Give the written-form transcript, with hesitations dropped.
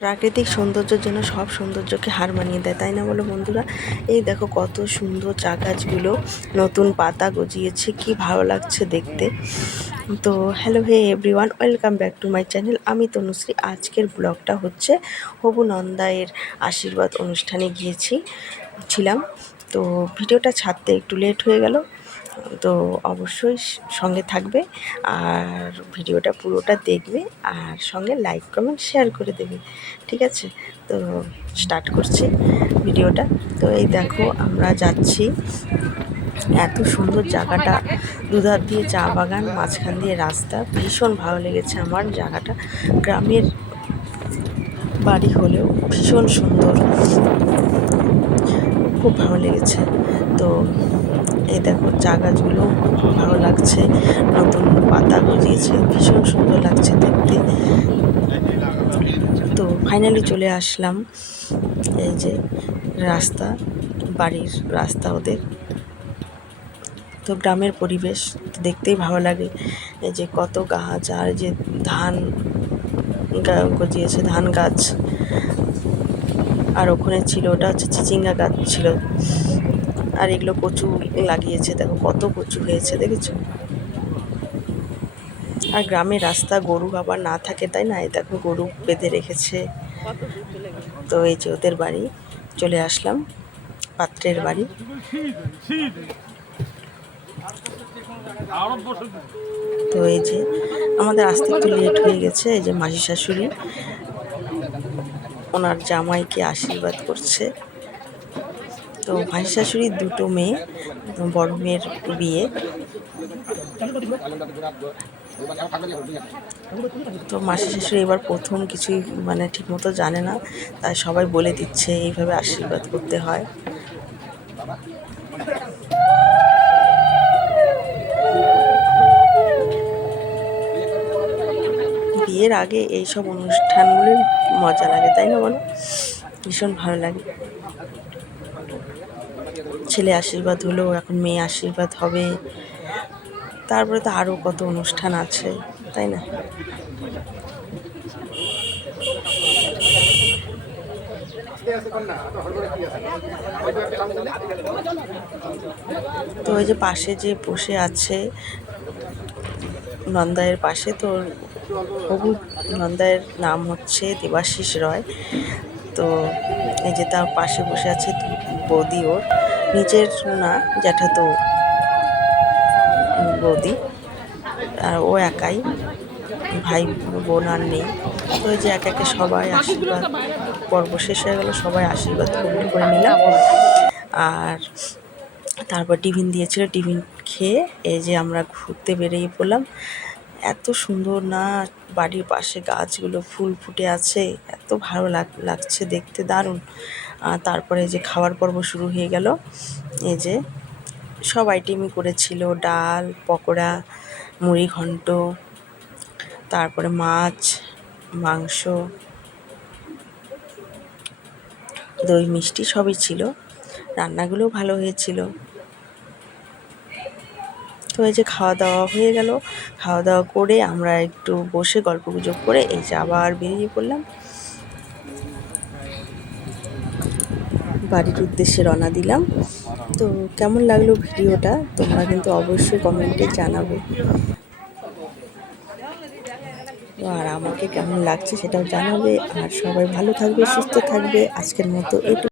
প্রাকৃতিক সৌন্দর্যের জন্য সব সৌন্দর্যকে হার মানিয়ে দেয়, তাই না বলো বন্ধুরা? এই দেখো কত সুন্দর চা গাছগুলো নতুন পাতা গজিয়েছে, কি ভালো লাগছে দেখতে। তো hello hey everyone, welcome back to my channel. আমি তনুশ্রী। আজকের ব্লগটা হচ্ছে হবু নন্দায়ের আশীর্বাদ অনুষ্ঠানে ছিলাম। তো ভিডিওটা ছাড়তে একটু লেট হয়ে গেল, তো অবশ্যই সঙ্গে থাকবে আর ভিডিওটা পুরোটা দেখবে আর সঙ্গে লাইক কমেন্ট শেয়ার করে দেবে, ঠিক আছে? তো স্টার্ট করছি ভিডিওটা। তো এই দেখো আমরা যাচ্ছি, এত সুন্দর জায়গাটা, দুধার দিয়ে চা বাগান, মাঝখান দিয়ে রাস্তা, ভীষণ ভালো লেগেছে আমার জায়গাটা। গ্রামের বাড়ি হলেও ভীষণ সুন্দর, খুব ভালো লেগেছে। তো এই দেখো চা গাছগুলো খুব ভালো লাগছে, নতুন পাতা গজিয়েছে, ভীষণ সুন্দর লাগছে দেখতে। তো ফাইনালি চলে আসলাম, এই যে রাস্তা, বাড়ির রাস্তা ওদের। তো গ্রামের পরিবেশ দেখতেই ভালো লাগে। এই যে কত গাছ, আর যে ধান গজিয়েছে, ধান গাছ। আর ওখানে ছিল, ওটা হচ্ছে চিচিঙ্গা গাছ ছিল। আর এগুলো কচু লাগিয়েছে, দেখো কত কচু হয়েছে, দেখেছো? আর গ্রামের রাস্তা, গরু আবার না থাকে, তাই না? এই দেখো গরু বেঁধে রেখেছে। তো এই যে ওদের বাড়ি, চলে আসলাম, পাত্রের বাড়ি। তো এই যে আমাদের আসতে একটু লেট হয়ে গেছে। এই যে মাসি শাশুড়ি ওনার জামাইকে আশীর্বাদ করছে। তো মাসি শাশুড়ির দুটো মেয়ে, বড় মেয়ের বিয়ে। তো মাসি শাশুড়ি এবার প্রথম কিছুই মানে ঠিকমতো জানে না, তাই সবাই বলে দিচ্ছে এইভাবে আশীর্বাদ করতে হয়। বিয়ের আগে এইসব অনুষ্ঠানগুলোই মজা লাগে, তাই না বলো? ভীষণ ভালো লাগে। ছেলে আশীর্বাদ হলো, এখন মেয়ে আশীর্বাদ হবে, তারপরে তো আরও কত অনুষ্ঠান আছে, তাই না? তো ওই যে পাশে যে বসে আছে নন্দায়ের পাশে, তো হবু নন্দায়ের নাম হচ্ছে দেবাশিস রয়। তো এই যে তার পাশে বসে আছে বৌদি, ওর নিজের না, জ্যাঠাতো বৌদি। আর ও একাই, ভাই বোন আর নেই। তো এই যে একে একে সবাই আশীর্বাদ, পর্ব শেষ হয়ে গেল, সবাই আশীর্বাদ কবুল করে নিলাম। আর তারপর টিফিন দিয়েছিল, টিফিন খেয়ে এই যে আমরা ঘুরতে বেরিয়ে পড়লাম। এত সুন্দর না, বাড়ির পাশে গাছগুলো ফুল ফুটে আছে, এত ভালো লাগছে দেখতে, দারুণ। তারপরে যে খাওয়ার পর্ব শুরু হয়ে গেল। এই যে সব আইটেমই করেছিল, ডাল, পকোড়া, মুড়ি ঘন্ট, তারপরে মাছ, মাংস, দই মিষ্টি সবই ছিল। রান্নাগুলোও ভালো হয়েছিল। তো এই যে খাওয়া দাওয়া হয়ে গেল, খাওয়া দাওয়া করে আমরা একটু বসে গল্পগুজব করে এই যে আবার বেরিয়ে পড়লাম, বাড়ির উদ্দেশ্যে রওনা দিলাম। তো কেমন লাগলো ভিডিওটা তোমরা কিন্তু অবশ্যই কমেন্টে জানাবে, আর আমাকে কেমন লাগছে সেটাও জানাবে। আর সবাই ভালো থাকবে, সুস্থ থাকবে। আজকের মতো এটুকু।